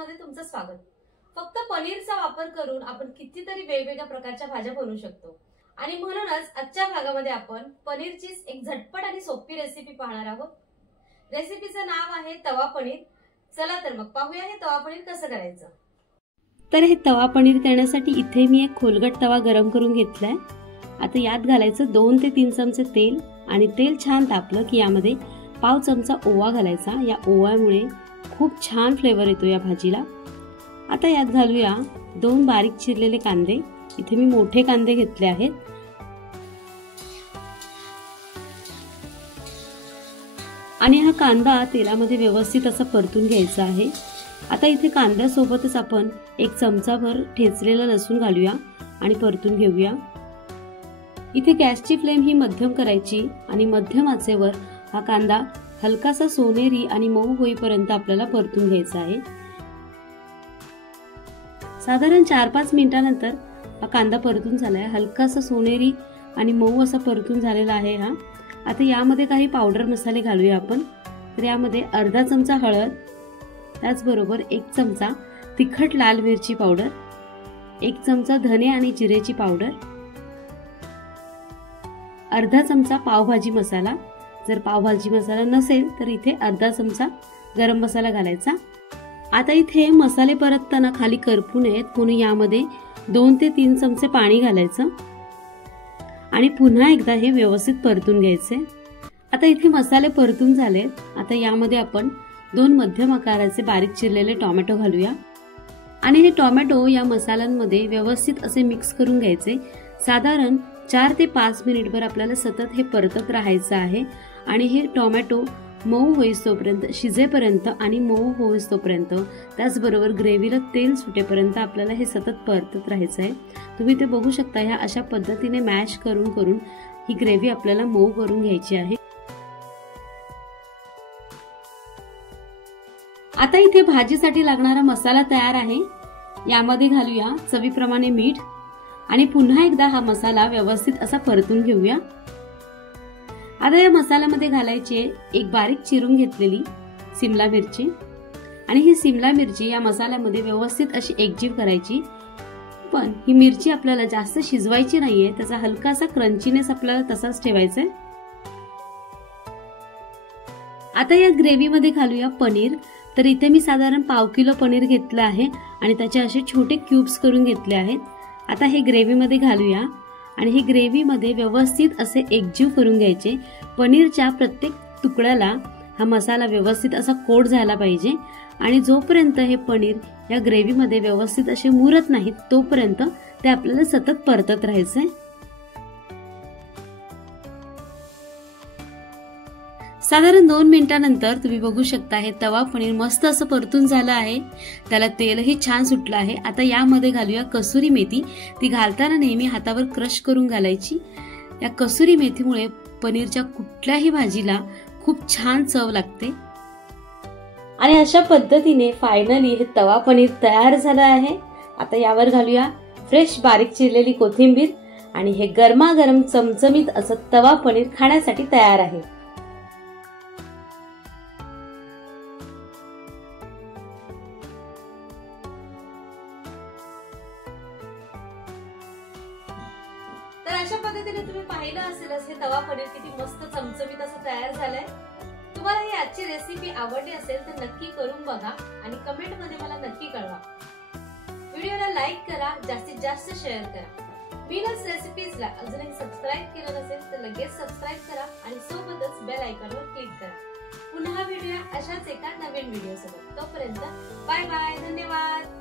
मध्ये तुमचं स्वागत। फक्त पनीरचा वापर करून आपण कितीतरी वेगवेगळ्या प्रकारच्या भाज्या बनवू शकतो आणि म्हणूनच आजच्या भागामध्ये आपण पनीरची एक झटपट आणि सोपी रेसिपी पाहणार आहोत। रेसिपीचं नाव आहे तवा पनीर। चला तर मग पाहूया हे तवा पनीर कसं करायचं। तर हे तवा पनीर करण्यासाठी इथे मी एक खोलगट तवा गरम करून घेतलाय। आता यात घालायचं 2 ते 3 चमचे तेल आणि तेल छान तापलं की यामध्ये पाव चमचा ओवा घालायचा। या ओव्यामुळे खूप छान फ्लेवर येतो या भाजीला। आता यात घालूया 2 बारीक चिरलेले कांदे। इथे मी मोठे कांदे घेतले आहेत। आणि हा कांदा तेलामध्ये व्यवस्थित असा परतून घ्यायचा आहे। आता इथे कांद्यासोबतच आपण 1 चमचाभर ठेचलेला लसूण घालूया आणि परतून घेऊया। इथे गॅसची फ्लेम ही मध्यम करायची आणि मध्यम आचेवर हा कांदा हलकासा सोनेरी आणि मऊ होईपर्यंत आपल्याला परतून घ्यायचा आहे। साधारण 4-5 मिनिटांनंतर हा कांदा परतून झालाय। हलकासा सोनेरी आणि मऊ असा परतून झालेला आहे हा। आता यामध्ये काही पावडर मसाले घालूया आपण। तर यामध्ये अर्धा चमचा हळद, त्याचबरोबर 1 चमचा तिखट लाल मिरची पावडर, 1 चमचा धने आणि जिरेची पावडर, अर्धा चमचा पावभाजी मसाला। जर पावभाजी मसाला नसेल तर इथे अर्धा चमचा गरम मसाला घालायचा। आता इथे मसाले परतताना खाली करपू नयेत म्हणून यामध्ये 2 ते 3 चमचे पाणी घालायचं आणि पुन्हा एकदा हे व्यवस्थित परतून घ्यायचे। आता इथे मसाले परतून झालेत। आता यामध्ये आपण 2 मध्यम आकाराचे बारीक चिरलेले टोमॅटो घालूया आणि हे टोमॅटो या मसाल्यांमध्ये व्यवस्थित असे मिक्स करून घ्यायचे। साधारण 4 ते 5 मिनिटभर आपल्याला सतत हे परतत राहायचं आहे आणि हे टोमॅटो मऊ होईस्तोपर्यंत, शिजेपर्यंत आणि मऊ होईस्तोपर्यंत, त्याचबरोबर ग्रेव्हीला तेल सुटेपर्यंत आपल्याला हे सतत परतत राहायचं आहे। तुम्ही ते बघू शकता, ह्या अशा पद्धतीने मॅश करून ही ग्रेव्ही आपल्याला मऊ करून घ्यायची आहे। आता इथे भाजीसाठी लागणारा मसाला तयार आहे। यामध्ये घालूया चवीप्रमाणे मीठ आणि पुन्हा एकदा हा मसाला व्यवस्थित असा परतून घेऊया। आता या मसाल्यामध्ये घालायची एक बारीक चिरून घेतलेली सिमला मिरची आणि ही सिमला मिरची या मसाल्यामध्ये व्यवस्थित अशी एकजीव करायची। पण ही मिरची आपल्याला जास्त शिजवायची नाहीये, त्याचा हलकासा क्रंचीनेस आपल्याला तसाच ठेवायचा आहे। आता या ग्रेव्हीमध्ये घालूया पनीर। तर इथे मी साधारण पाव किलो पनीर घेतलं आहे आणि त्याचे असे छोटे क्यूब्स करून घेतले आहेत। आता हे ग्रेव्हीमध्ये घालूया आणि ही ग्रेव्हीमध्ये व्यवस्थित असे एकजीव करून घ्यायचे। पनीरच्या प्रत्येक तुकड्याला हा मसाला व्यवस्थित असा कोट झाला पाहिजे आणि जोपर्यंत हे पनीर या ग्रेव्हीमध्ये व्यवस्थित असे मुरत नाहीत तोपर्यंत ते आपल्याला सतत परतत राहायचंय। साधारण 2 मिनिटांनंतर तुम्ही बघू शकता हे तवा पनीर मस्त असं परतून झालं आहे। त्याला तेलही छान सुटलं आहे। आता यामध्ये घालूया कसुरी मेथी। ती घालताना नेहमी हातावर क्रश करून घालायची। या कसुरी मेथीमुळे पनीरच्या कुठल्याही भाजीला खूप छान चव लागते। आणि अशा पद्धतीने फायनली हे तवा पनीर तयार झालं आहे। आता यावर घालूया फ्रेश बारीक चिरलेली कोथिंबीर आणि हे गरमागरम चमचमीत असं तवा पनीर खाण्यासाठी तयार आहे। तर अशा पद्धतीने तुम्ही पाहिलं असेलच हे तवा पनीर किती मस्त चमचमीत असं तयार झालंय। तुम्हाला ही आजची रेसिपी आवडली असेल तर नक्की करून बघा आणि कमेंट मध्ये मला नक्की कळवा। व्हिडिओला लाईक करा, जास्तीत जास्त शेअर करा। मीनस रेसिपीजला अजूनही सबस्क्राईब केलं नसेल तर लगेच सबस्क्राईब करा आणि सोबतच बेल आयकॉनवर क्लिक करा। पुन्हा भेटूया अशाच एका नवीन व्हिडिओ सोबत। तोपर्यंत बाय बाय, धन्यवाद।